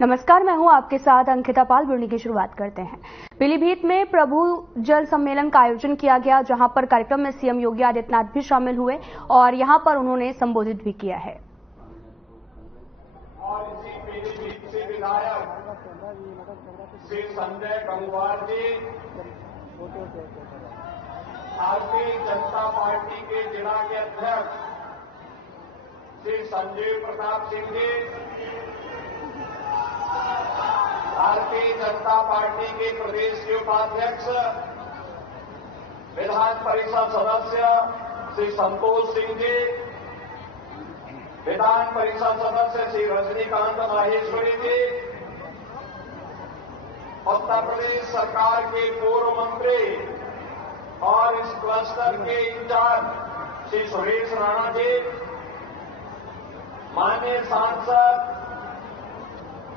नमस्कार, मैं हूं आपके साथ अंकिता पाल। बुलेटिन की शुरुआत करते हैं। पीलीभीत में प्रभु जल सम्मेलन का आयोजन किया गया, जहां पर कार्यक्रम में सीएम योगी आदित्यनाथ भी शामिल हुए और यहां पर उन्होंने संबोधित भी किया है। और इसी पीलीभीत से विधायक श्री संजय गंगवार जी, भारतीय जनता पार्टी के जिला के अध्यक्ष श्री संजीव प्रताप सिंह जी, भारतीय जनता पार्टी के प्रदेश के उपाध्यक्ष विधान परिषद सदस्य श्री संतोष सिंह जी, विधान परिषद सदस्य श्री रजनीकांत माहेश्वरी जी, उत्तर प्रदेश सरकार के पूर्व मंत्री और इस क्लस्टर के इंचार्ज श्री सुरेश राणा जी, माननीय सांसद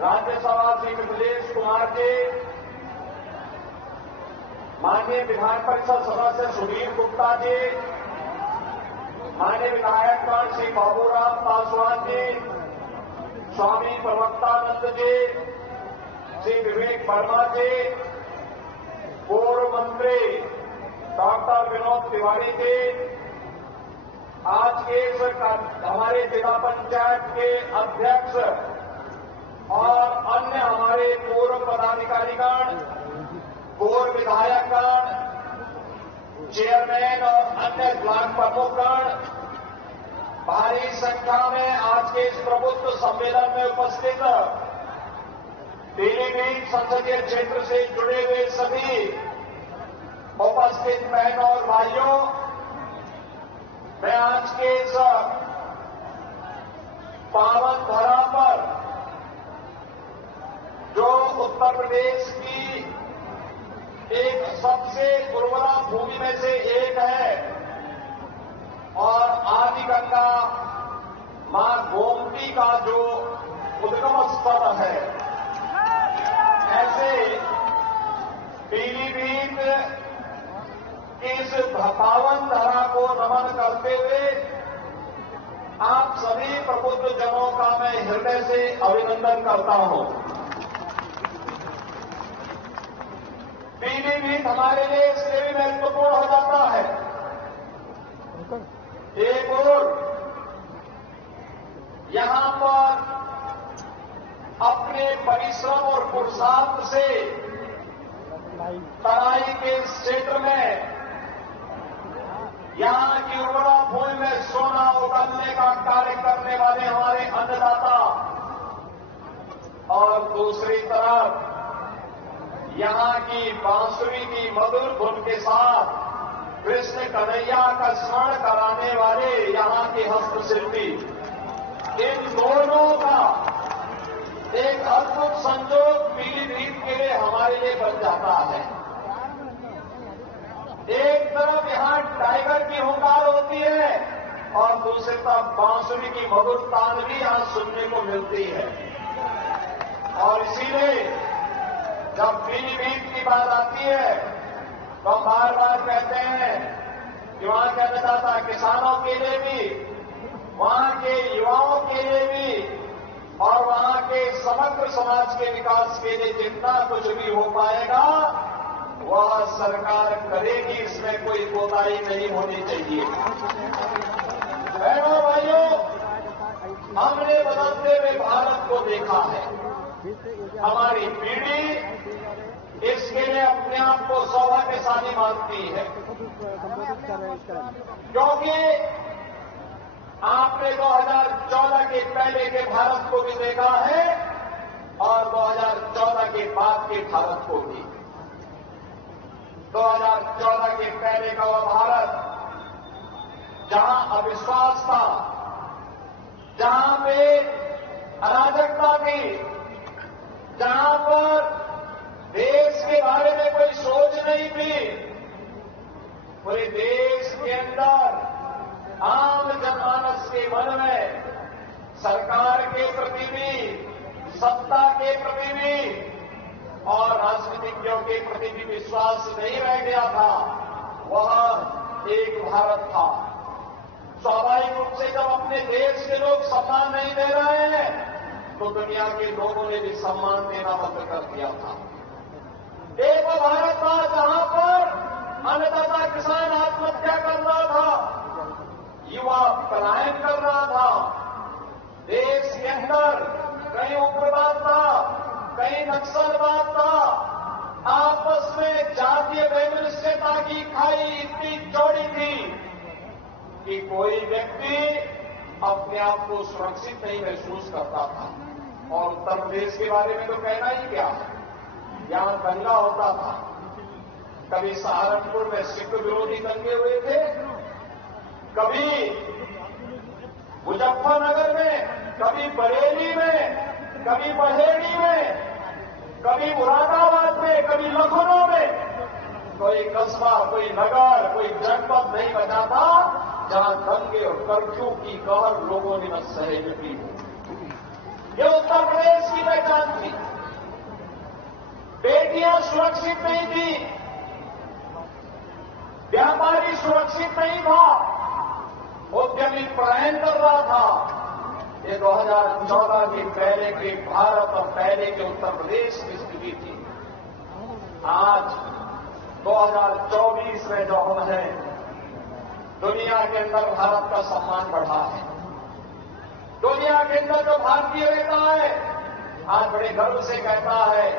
राज्यसभा श्री मिथिलेश कुमार जी, माननीय विधान परिषद सदस्य सुधीर गुप्ता जी, माननीय विधायकगण श्री बाबूराम पासवान जी, स्वामी प्रवक्तानंद जी, श्री विवेक वर्मा जी, पूर्व मंत्री डॉक्टर विनोद तिवारी जी, आज के हमारे जिला पंचायत के अध्यक्ष और अन्य हमारे पूर्व पदाधिकारीगण, पूर्व विधायकगण, चेयरमैन और अन्य ब्लॉक प्रमुखगण भारी संख्या में आज के इस प्रबुद्ध सम्मेलन में उपस्थित पीलीभीत संसदीय क्षेत्र से जुड़े हुए सभी उपस्थित बहनों और भाइयों, मैं आज के इस पावन धरा पर जो उत्तर प्रदेश की एक सबसे उर्वरा भूमि में से एक है और आदि गंगा मां गोमती का जो उद्गम स्थल है, ऐसे पीलीभीत की इस पावन धरा को नमन करते हुए आप सभी प्रबुद्ध जनों का मैं हृदय से अभिनंदन करता हूं। पीलीभीत हमारे लिए इसलिए भी महत्वपूर्ण हो जाता है, एक और यहां पर अपने परिश्रम और पुरुषार्थ से तराई के इस क्षेत्र में यहां की उर्वरा भूमि में सोना उगलने का कार्य करने वाले हमारे अन्नदाता और दूसरी तरफ यहां की बांसुरी की मधुर धुन के साथ कृष्ण कन्हैया का स्मरण कराने वाले यहां के हस्तशिल्पी, इन दोनों का एक अद्भुत संयोग पीलीभीत के लिए हमारे लिए बन जाता है। एक तरफ यहां टाइगर की हुंकार होती है और दूसरी तरफ बांसुरी की मधुर तान भी यहां सुनने को मिलती है। और इसीलिए जब पीलीभीत की बात आती है तो हम बार बार कहते हैं कि वहां के अन्नदाता किसानों के लिए भी, वहां के युवाओं के लिए भी और वहां के समग्र समाज के विकास के लिए जितना कुछ भी हो पाएगा वह सरकार करेगी, इसमें कोई कोताही नहीं होनी चाहिए। बहनों भाइयों, हमने बदलते हुए भारत को देखा है। हमारी पीढ़ी इसके लिए अपने आप को सौभाग्यशाली मानती है, क्योंकि आपने 2014 के पहले के भारत को भी देखा है और 2014 के बाद के भारत को भी। 2014 के पहले का वह भारत जहां अविश्वास था, जहां पे अराजकता थी, जहां पर देश के बारे में कोई सोच नहीं थी, पूरे देश के अंदर आम जनमानस के मन में सरकार के प्रति भी, सत्ता के प्रति भी और राजनीतिज्ञों के प्रति भी विश्वास नहीं रह गया था। वह एक भारत था। स्वाभाविक रूप से जब अपने देश के लोग सम्मान नहीं दे रहे हैं तो दुनिया के लोगों ने भी सम्मान देना बंद कर दिया था। एक वो भारत था जहां पर अन्नदाता किसान आत्महत्या कर रहा था, युवा पलायन कर रहा था, देश के अंदर कहीं उग्रवाद था, कहीं नक्सलवाद था, आपस में जातीय वैमनस्यता की खाई इतनी चौड़ी थी कि कोई व्यक्ति अपने आप को सुरक्षित नहीं महसूस करता था। और उत्तर प्रदेश के बारे में तो कहना ही क्या, यहां दंगा होता था। कभी सहारनपुर में सिख विरोधी दंगे हुए थे, कभी मुजफ्फरनगर में, कभी बरेली में, कभी बहेड़ी में, कभी मुरादाबाद में, कभी लखनऊ में। कोई कस्बा, कोई नगर, कोई जनपद नहीं बचा था जहां दंगे और कर्फ्यू की कहर लोगों ने न सहे थी। ये उत्तर प्रदेश की पहचान थी। बेटियां सुरक्षित नहीं थी, व्यापारी सुरक्षित नहीं था, उद्यमी पलायन कर रहा था। ये 2014 के पहले के भारत और पहले के उत्तर प्रदेश की स्थिति थी। आज 2024 में जो हम हैं, दुनिया के अंदर भारत का सम्मान बढ़ा है। दुनिया के अंदर जो भारतीय रहता है आज बड़े गर्व से कहता है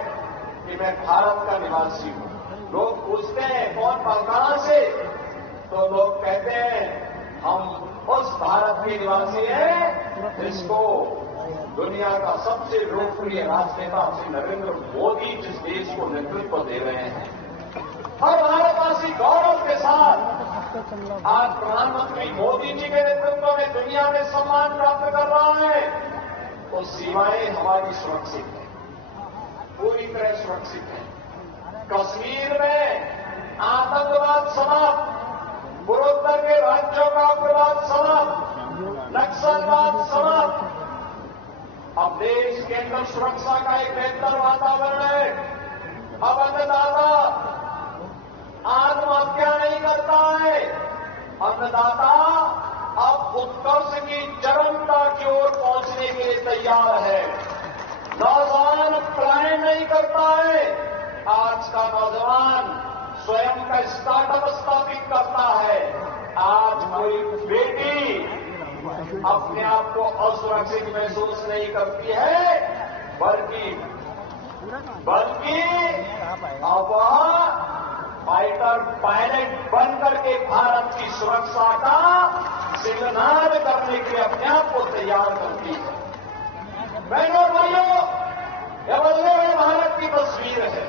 कि मैं भारत का निवासी हूं। लोग पूछते हैं कौन कहां से, तो लोग कहते हैं हम उस भारत के निवासी हैं जिसको दुनिया का सबसे लोकप्रिय राजनेता श्री नरेंद्र मोदी जिस देश को नेतृत्व दे रहे हैं। हर भारतवासी गौरव के साथ आज प्रधानमंत्री मोदी जी के नेतृत्व में दुनिया में सम्मान प्राप्त कर रहा है। तो सीमाएं हमारी सुरक्षित हैं, पूरी तरह सुरक्षित हैं। कश्मीर में आतंकवाद समाप्त, पूर्वोत्तर के राज्यों का उग्रवाद समाप्त, नक्सलवाद समाप्त। अब देश के अंदर सुरक्षा का एक बेहतर वातावरण है। अब अन्नदाता आत्महत्या नहीं करता है, अन्नदाता अब उत्कर्ष की चरमता की ओर पहुंचने के लिए तैयार है। नौजवान पलायन नहीं करता है, आज का नौजवान स्वयं का स्टार्टअप स्थापित करता है। आज कोई बेटी अपने आप को असुरक्षित महसूस नहीं करती है, बल्कि अब वह फाइटर पायलट बनकर के भारत की सुरक्षा का सिग्नल करने के लिए अपने आप को तैयार करती है। बहनों और भाइयों, यह बदले हुए भारत की तस्वीर है।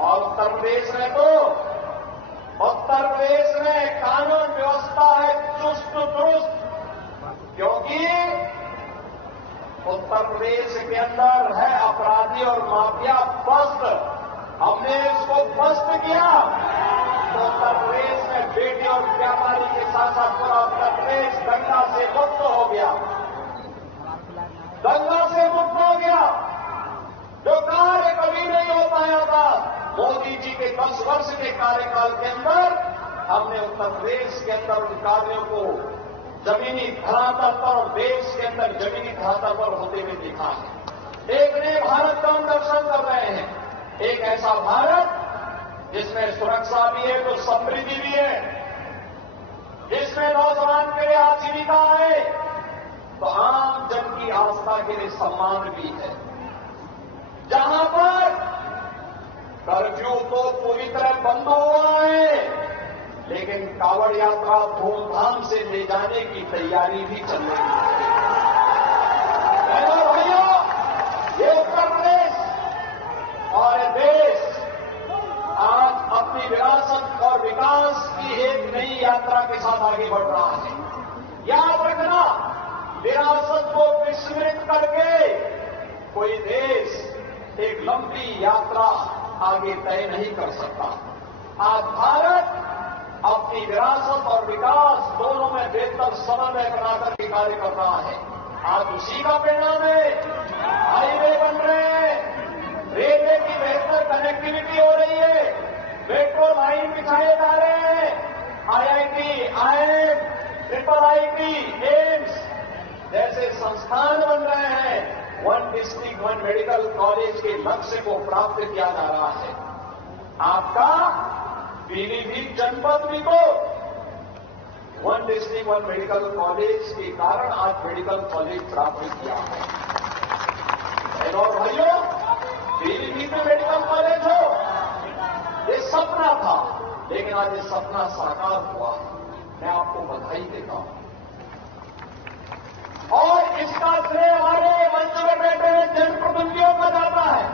और उत्तर प्रदेश में कानून व्यवस्था है चुस्त दुरुस्त, क्योंकि उत्तर प्रदेश के अंदर है अपराधी और माफिया पस्त। हमने इसको पस्त किया तो उत्तर प्रदेश में बेटी और व्यापारी के साथ साथ पूरा उत्तर प्रदेश दंगा से मुक्त हो गया, दंगा से मुक्त हो गया। जो कार्य कभी नहीं हो पाया था, मोदी जी के 10 वर्ष के कार्यकाल के अंदर हमने उत्तर प्रदेश के अंदर उन कार्यों को जमीनी धरातल पर और देश के अंदर जमीनी धरातल पर होते हुए देखा है। एक नए भारत का हम दर्शन कर रहे हैं, एक ऐसा भारत जिसमें सुरक्षा भी है तो समृद्धि भी है, जिसमें नौजवान के लिए आजीविका है तो आम जन की आस्था के लिए सम्मान भी है, जहां पर कर्फ्यू तो पूरी तरह बंद हुआ है, लेकिन कांवड़ यात्रा धूमधाम से ले जाने की तैयारी भी चल रही है। बहनों भाइयों, ये उत्तर प्रदेश और ये देश आज अपनी विरासत और विकास की एक नई यात्रा के साथ आगे बढ़ रहा है। याद रखना, विरासत को विस्मृत करके कोई देश एक लंबी यात्रा आगे तय नहीं कर सकता। आज भारत अपनी विरासत और विकास दोनों में बेहतर समन्वय बनाकर के कार्य कर रहा है। आज उसी का परिणाम है। हाईवे बन रहे हैं, रेलवे की बेहतर कनेक्टिविटी हो रही है, मेट्रो लाइन बिछाए जा रहे हैं, IIT, IIM, triple IT, AIIMS जैसे संस्थान बन रहे हैं। डिस्ट्रिक्ट 1 मेडिकल कॉलेज के लक्ष्य को प्राप्त किया जा रहा है। आपका पीलीभीत जनपद भी को 1 डिस्ट्रिक्ट 1 मेडिकल कॉलेज के कारण आज मेडिकल कॉलेज प्राप्त किया है। और भाइयों, पीलीभीत में मेडिकल कॉलेज हो, ये सपना था, लेकिन आज ये सपना साकार हुआ। मैं आपको बधाई देता हूं और इसका श्रेय हमारे मंच में बैठे हुए जनप्रतिनिधियों का जाता है,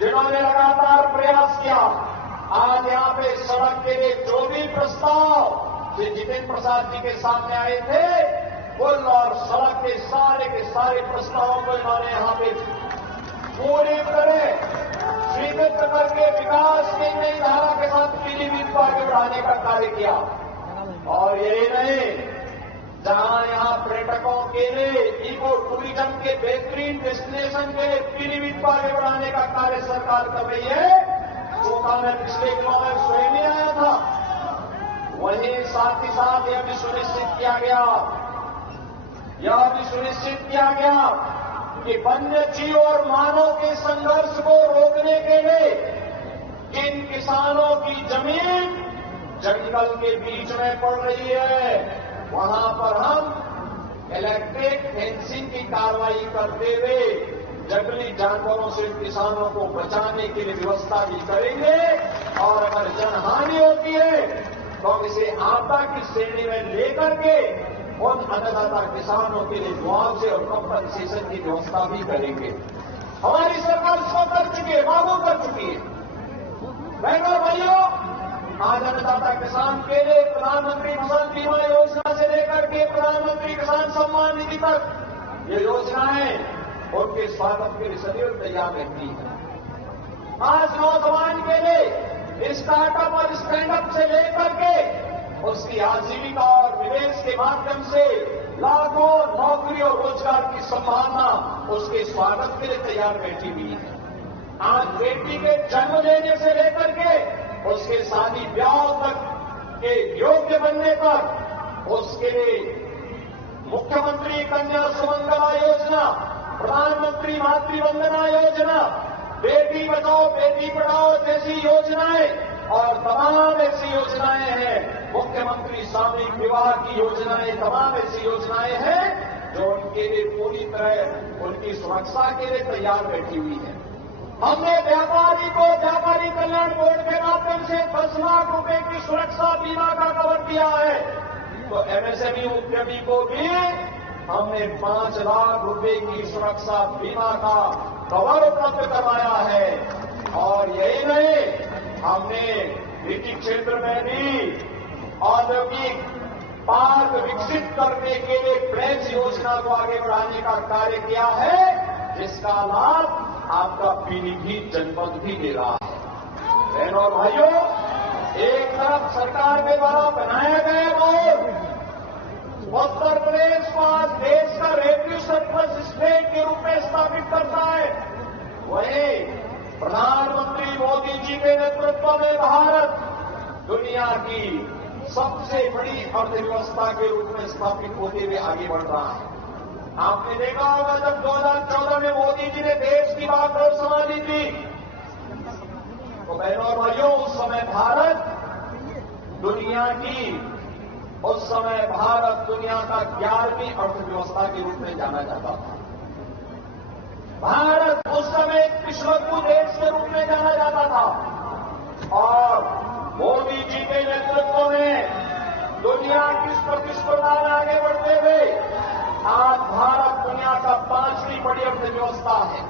जिन्होंने लगातार प्रयास किया। आज यहां पे सड़क के लिए जो भी प्रस्ताव श्री जितेंद्र प्रसाद जी के सामने आए थे, पुल और सड़क के सारे प्रस्तावों को इन्होंने यहां पे पूरी तरह स्वीकृत करके विकास की नई धारा के साथ पीलीभीत को आगे बढ़ाने का कार्य किया। और यही नहीं, जहां यहां पर्यटकों के लिए इको टूरिज्म के बेहतरीन डेस्टिनेशन के पीलीभीत को आगे बढ़ाने का कार्य सरकार कर रही है। जो काम मैं पिछले दिनों में स्वयं ही आया था, वहीं साथ ही साथ यह भी सुनिश्चित किया गया कि वन्य जीव और मानव के संघर्ष को रोकने के लिए जिन किसानों की जमीन जंगल के बीच में पड़ रही है, वहां पर हम इलेक्ट्रिक फेंसिंग की कार्रवाई करते हुए जंगली जानवरों से किसानों को बचाने के लिए व्यवस्था भी करेंगे। और अगर जनहानि होती है तो हम इसे आपदा की श्रेणी में लेकर के उन अन्नदाता किसानों के लिए मुआवजे और कंपनसेशन की व्यवस्था भी करेंगे। हमारी सरकार इसको कर चुकी है, लागू कर चुकी है। बहनों भाइयों, आज अन्नदाता किसान के लिए प्रधानमंत्री फसल बीमा योजना से लेकर के प्रधानमंत्री किसान सम्मान निधि तक ये योजनाएं उनके स्वागत के लिए सदैव तैयार रहती है। आज नौजवान के लिए स्टार्टअप और स्टैंडअप से लेकर के उसकी आजीविका और निवेश के माध्यम से लाखों नौकरी और रोजगार की संभावना उसके स्वागत के लिए तैयार बैठी हुई है। आज बेटी के जन्म लेने से लेकर के उसके शादी ब्याह तक के योग्य बनने पर उसके लिए मुख्यमंत्री कन्या सुमंगला योजना, प्रधानमंत्री मातृ वंदना योजना, बेटी बचाओ बेटी पढ़ाओ जैसी योजनाएं और तमाम ऐसी योजनाएं हैं, मुख्यमंत्री सामूहिक विवाह की योजनाएं, तमाम ऐसी योजनाएं हैं जो उनके लिए पूरी तरह उनकी सुरक्षा के लिए तैयार बैठी हुई है। हमने व्यापारी कल्याण बोर्ड के माध्यम से 10 लाख रुपए की सुरक्षा बीमा का कवर दिया है। तो एमएसएमई उद्यमी को भी हमने 5 लाख रुपए की सुरक्षा बीमा का कवर उपलब्ध करवाया है। और यही नहीं, हमने निजी क्षेत्र में भी औद्योगिक पार्क विकसित करने के लिए प्लेस योजना को आगे बढ़ाने का कार्य किया है, जिसका लाभ आपका पीलीभीत जनपद भी ले रहा है। बहनों और भाइयों, एक तरफ सरकार के द्वारा बनाए गए रोड उत्तर प्रदेश को आज देश का रेवेन्यू सरप्लस स्टेट के रूप में स्थापित करता है, वहीं प्रधानमंत्री मोदी जी के नेतृत्व में भारत दुनिया की सबसे बड़ी अर्थव्यवस्था के रूप में स्थापित होते हुए आगे बढ़ रहा है। आपने देखा होगा जब 2014 में मोदी जी ने देश की बागडोर संभाली थी, तो बहनों और भाइयों, उस समय भारत दुनिया का 11वीं अर्थव्यवस्था के रूप में जाना जाता था। भारत उस समय एक विश्वगुरु देश के रूप में जाना जाता था। और मोदी जी के नेतृत्व में दुनिया की प्रतिस्पर्धा में आगे बढ़ते हुए आज भारत दुनिया का 5वीं बड़ी अर्थव्यवस्था है।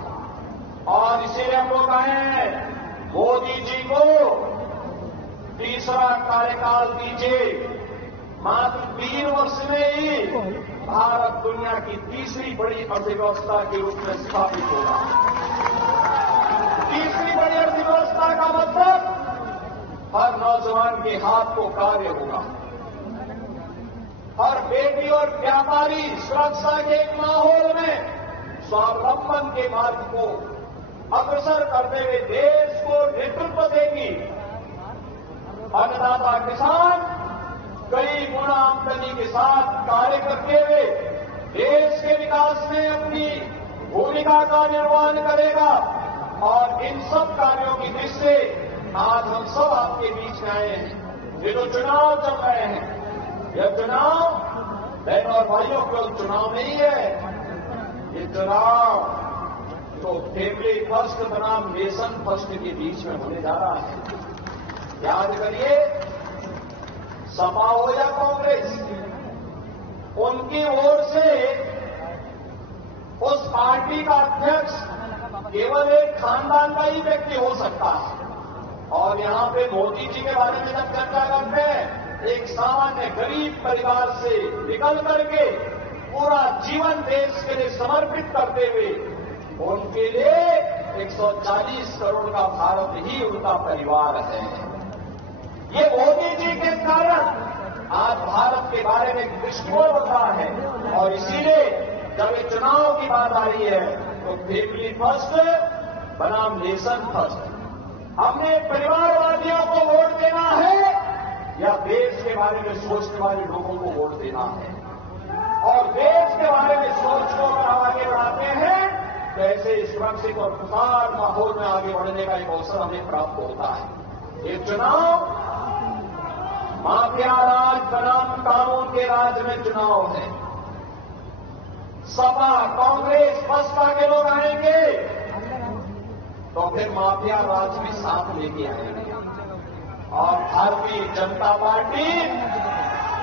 और इसीलिए हम लोग कहें, मोदी जी को तीसरा कार्यकाल दीजिए, मात्र 3 वर्ष में ही भारत दुनिया की तीसरी बड़ी अर्थव्यवस्था के रूप में स्थापित होगा। तीसरी बड़ी अर्थव्यवस्था का मतलब हर नौजवान के हाथ को कार्य होगा, हर बेटी और व्यापारी सुरक्षा के माहौल में स्वावलंबन के मार्ग को अग्रसर करते हुए देश को नेतृत्व देगी। अन्नदाता किसान कई गुना आमदनी के साथ कार्य करते हुए देश के विकास में अपनी भूमिका का निर्वहन करेगा और इन सब कार्यों की दृष्टि से आज हम सब आपके बीच में आए हैं। ये जो चुनाव चल रहे हैं, यह चुनाव बहनों और भाइयों केवल चुनाव नहीं है, ये चुनाव तो फैमिली फर्स्ट बनाम नेशन फर्स्ट के बीच में होने जा रहा है। याद करिए, सपा हो या कांग्रेस, उनकी ओर से उस पार्टी का अध्यक्ष केवल एक खानदान का ही व्यक्ति हो सकता है। और यहां पे मोदी जी के बारे में जब चर्चा करते हैं, एक सामान्य गरीब परिवार से निकल करके पूरा जीवन देश के लिए समर्पित करते हुए उनके लिए 140 करोड़ का भारत ही उनका परिवार है। ये मोदी जी के कारण आज भारत के बारे में दृष्टिकोण बढ़ रहा है और इसीलिए जब ये चुनाव की बात आ रही है तो फैमिली फर्स्ट बनाम नेशन फर्स्ट, हमने परिवारवादियों को वोट देना है या देश के बारे में सोचने वाले लोगों को वोट देना है। और देश के बारे में सोच को अगर हम आगे बढ़ाते हैं तो ऐसे सुरक्षित और खुशहाल माहौल में आगे बढ़ने का एक अवसर हमें प्राप्त होता है। ये चुनाव माफिया राज बनाम कानून के राज में चुनाव है। सपा, कांग्रेस, बसपा के लोग आएंगे तो फिर माफिया राज भी साथ लेके आएंगे और भारतीय जनता पार्टी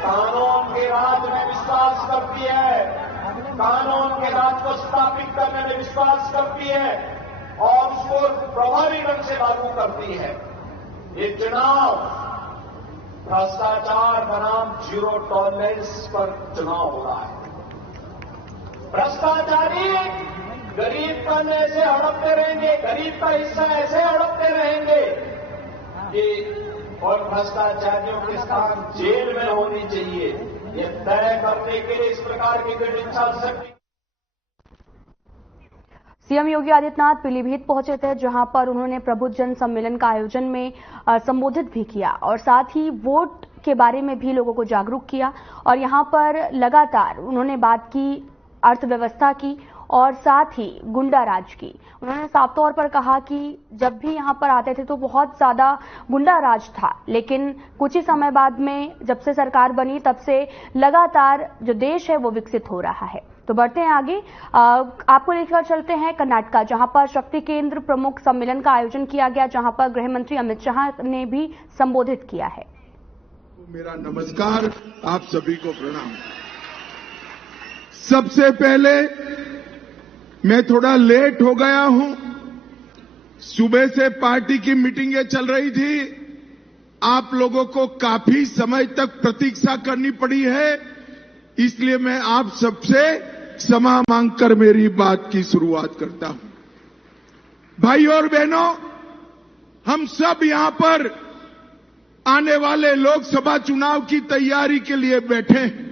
कानून के राज में विश्वास करती है, कानून के राज को स्थापित करने में विश्वास करती है और उसको प्रभावी ढंग से लागू करती है। ये चुनाव भ्रष्टाचार बनाम जीरो टॉलरेंस पर चुनाव हो रहा है। भ्रष्टाचारी गरीब का ऐसे हड़पते रहेंगे, गरीब का हिस्सा ऐसे हड़पते रहेंगे कि और भ्रष्टाचारियों के साथ जेल में होनी चाहिए। ये तय करने के लिए इस प्रकार की दृढ़ इच्छा शक्ति। सीएम योगी आदित्यनाथ पीलीभीत पहुंचे थे, जहां पर उन्होंने प्रबुद्ध जन सम्मेलन का आयोजन में संबोधित भी किया और साथ ही वोट के बारे में भी लोगों को जागरूक किया। और यहां पर लगातार उन्होंने बात की अर्थव्यवस्था की और साथ ही गुंडा राज की। उन्होंने साफ तौर पर कहा कि जब भी यहां पर आते थे तो बहुत ज्यादा गुंडा राज था, लेकिन कुछ ही समय बाद में जब से सरकार बनी तब से लगातार जो देश है वो विकसित हो रहा है। तो बढ़ते हैं आगे, आपको लेकर चलते हैं कर्नाटका, जहां पर शक्ति केंद्र प्रमुख सम्मेलन का आयोजन किया गया, जहां पर गृह मंत्री अमित शाह ने भी संबोधित किया है। मेरा नमस्कार, आप सभी को प्रणाम। सबसे पहले मैं थोड़ा लेट हो गया हूं। सुबह से पार्टी की मीटिंगें चल रही थी, आप लोगों को काफी समय तक प्रतीक्षा करनी पड़ी है, इसलिए मैं आप सबसे क्षमा मांगकर मेरी बात की शुरुआत करता हूं। भाई और बहनों, हम सब यहां पर आने वाले लोकसभा चुनाव की तैयारी के लिए बैठे हैं।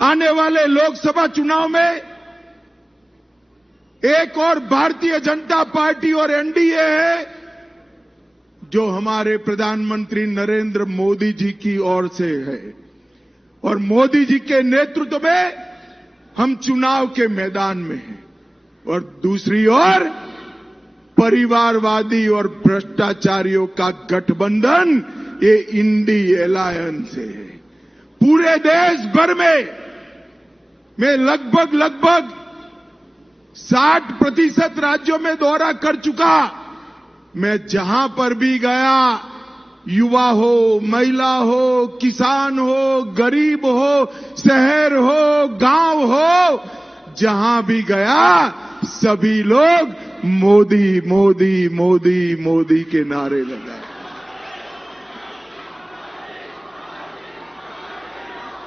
आने वाले लोकसभा चुनाव में एक और भारतीय जनता पार्टी और एनडीए है, जो हमारे प्रधानमंत्री नरेंद्र मोदी जी की ओर से है और मोदी जी के नेतृत्व में हम चुनाव के मैदान में हैं। और दूसरी ओर परिवारवादी और भ्रष्टाचारियों का गठबंधन, ये इंडी अलायंस है। पूरे देश भर में मैं लगभग 60% राज्यों में दौरा कर चुका। मैं जहां पर भी गया, युवा हो, महिला हो, किसान हो, गरीब हो, शहर हो, गांव हो, जहां भी गया सभी लोग मोदी मोदी मोदी मोदी के नारे लगाए।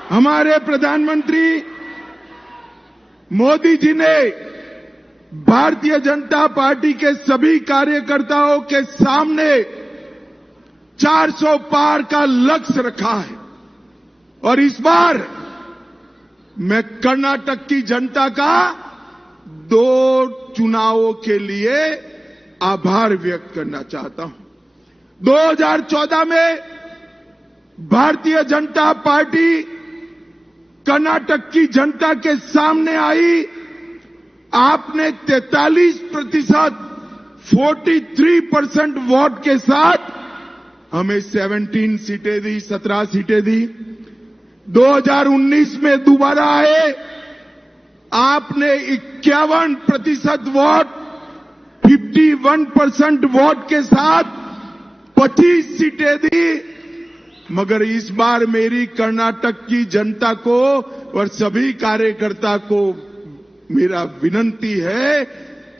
हमारे प्रधानमंत्री मोदी जी ने भारतीय जनता पार्टी के सभी कार्यकर्ताओं के सामने 400 पार का लक्ष्य रखा है और इस बार मैं कर्नाटक की जनता का 2 चुनावों के लिए आभार व्यक्त करना चाहता हूं। 2014 में भारतीय जनता पार्टी कर्नाटक की जनता के सामने आई, आपने 43%, 43% वोट के साथ हमें 17 सीटें दी, 17 सीटें दी। 2019 में दोबारा आए, आपने 51% वोट, 51% वोट के साथ 25 सीटें दी। मगर इस बार मेरी कर्नाटक की जनता को और सभी कार्यकर्ता को मेरा विनंती है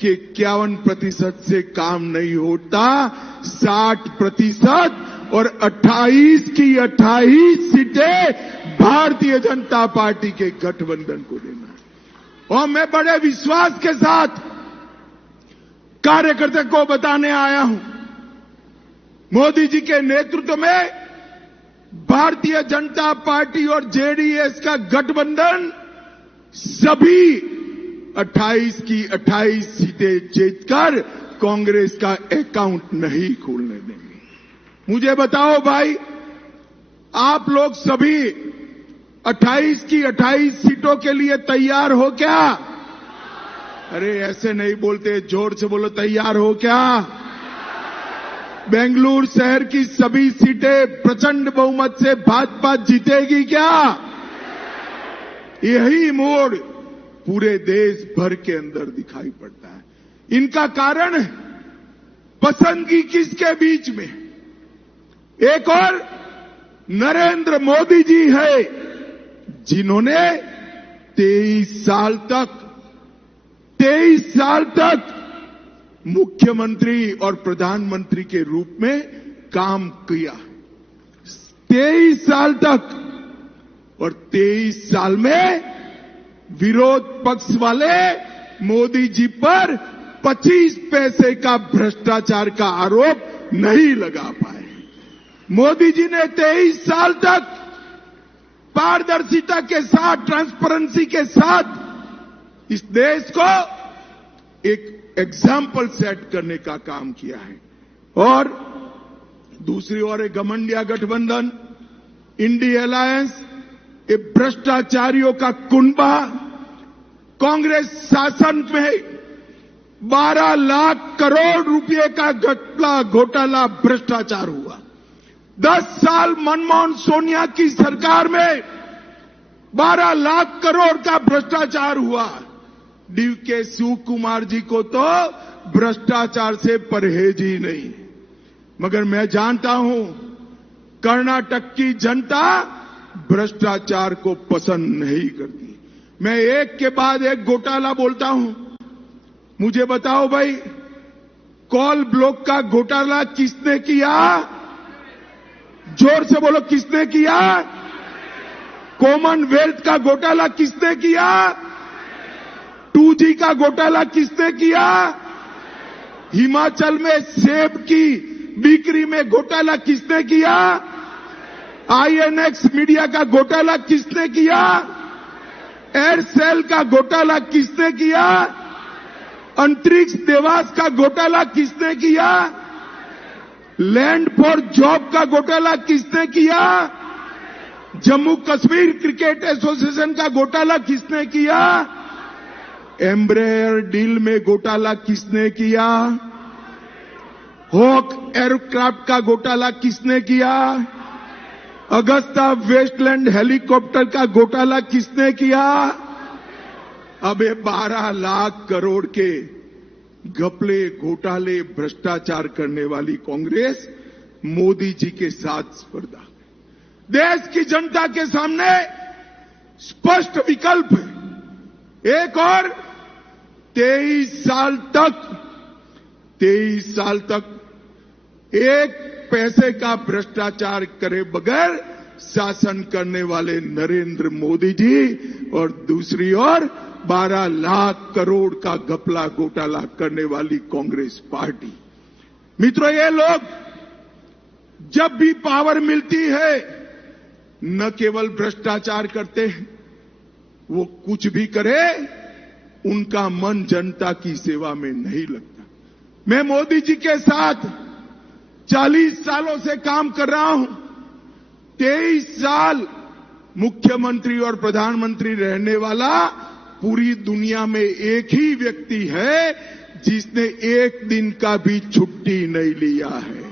कि 51% से काम नहीं होता, 60% और 28 की 28 सीटें भारतीय जनता पार्टी के गठबंधन को देना है। और मैं बड़े विश्वास के साथ कार्यकर्ता को बताने आया हूं, मोदी जी के नेतृत्व में भारतीय जनता पार्टी और जेडीएस का गठबंधन सभी 28 की 28 सीटें जीतकर कांग्रेस का अकाउंट नहीं खोलने देंगे। मुझे बताओ भाई, आप लोग सभी 28 की 28 सीटों के लिए तैयार हो क्या? अरे ऐसे नहीं बोलते, जोर से बोलो, तैयार हो क्या? बेंगलुरु शहर की सभी सीटें प्रचंड बहुमत से भाजपा जीतेगी क्या? यही मोड़ पूरे देश भर के अंदर दिखाई पड़ता है। इनका कारण पसंदगी किसके बीच में? एक और नरेंद्र मोदी जी है, जिन्होंने 23 साल तक मुख्यमंत्री और प्रधानमंत्री के रूप में काम किया। 23 साल तक, और 23 साल में विरोध पक्ष वाले मोदी जी पर 25 पैसे का भ्रष्टाचार का आरोप नहीं लगा पाए। मोदी जी ने 23 साल तक पारदर्शिता के साथ, ट्रांसपेरेंसी के साथ इस देश को एक एग्जाम्पल सेट करने का काम किया है। और दूसरी ओर एक घमंडिया गठबंधन, इंडी अलायंस, ये भ्रष्टाचारियों का कुनबा। कांग्रेस शासन में 12 लाख करोड़ रुपए का घोटाला भ्रष्टाचार हुआ। 10 साल मनमोहन सोनिया की सरकार में 12 लाख करोड़ का भ्रष्टाचार हुआ। डीके शिव कुमार जी को तो भ्रष्टाचार से परहेज ही नहीं। मगर मैं जानता हूं, कर्नाटक की जनता भ्रष्टाचार को पसंद नहीं करती। मैं एक के बाद एक घोटाला बोलता हूं। मुझे बताओ भाई, कोल ब्लॉक का घोटाला किसने किया? जोर से बोलो, किसने किया? कॉमनवेल्थ का घोटाला किसने किया? 2G का घोटाला किसने किया? हिमाचल में सेब की बिक्री में घोटाला किसने किया? INX मीडिया का घोटाला किसने किया? एयरसेल का घोटाला किसने किया? अंतरिक्ष देवास का घोटाला किसने किया? लैंड फॉर जॉब का घोटाला किसने किया? जम्मू कश्मीर क्रिकेट एसोसिएशन का घोटाला किसने किया? एम्ब्रेयर डील में घोटाला किसने किया? हॉक एयरक्राफ्ट का घोटाला किसने किया? अगस्ता वेस्टलैंड हेलीकॉप्टर का घोटाला किसने किया? अब 12 लाख करोड़ के घपले, घोटाले, भ्रष्टाचार करने वाली कांग्रेस मोदी जी के साथ स्पर्धा। देश की जनता के सामने स्पष्ट विकल्प है। एक और 23 साल तक एक पैसे का भ्रष्टाचार करे बगैर शासन करने वाले नरेंद्र मोदी जी, और दूसरी ओर 12 लाख करोड़ का घपला घोटाला करने वाली कांग्रेस पार्टी। मित्रों, ये लोग जब भी पावर मिलती है न केवल भ्रष्टाचार करते हैं, वो कुछ भी करे, उनका मन जनता की सेवा में नहीं लगता। मैं मोदी जी के साथ 40 सालों से काम कर रहा हूं। 23 साल मुख्यमंत्री और प्रधानमंत्री रहने वाला पूरी दुनिया में एक ही व्यक्ति है जिसने एक दिन का भी छुट्टी नहीं लिया है।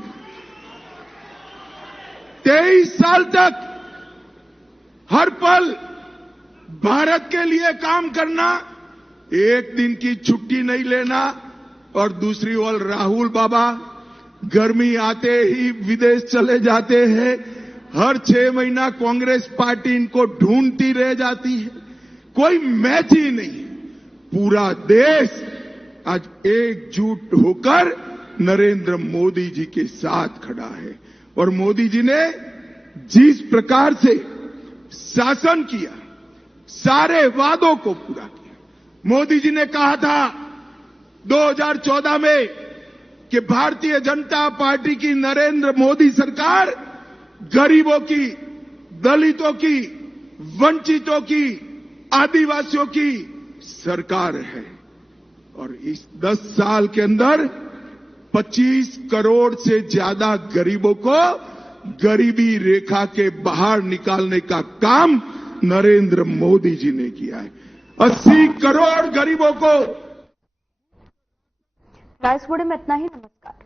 23 साल तक हर पल भारत के लिए काम करना, एक दिन की छुट्टी नहीं लेना। और दूसरी ओर राहुल बाबा गर्मी आते ही विदेश चले जाते हैं। हर 6 महीना कांग्रेस पार्टी इनको ढूंढती रह जाती है। कोई मैच ही नहीं। पूरा देश आज एकजुट होकर नरेंद्र मोदी जी के साथ खड़ा है। और मोदी जी ने जिस प्रकार से शासन किया, सारे वादों को पूरा किया। मोदी जी ने कहा था 2014 में कि भारतीय जनता पार्टी की नरेंद्र मोदी सरकार गरीबों की, दलितों की, वंचितों की, आदिवासियों की सरकार है। और इस 10 साल के अंदर 25 करोड़ से ज्यादा गरीबों को गरीबी रेखा के बाहर निकालने का काम नरेंद्र मोदी जी ने किया है। 80 करोड़ गरीबों को। राइस में इतना ही। नमस्कार।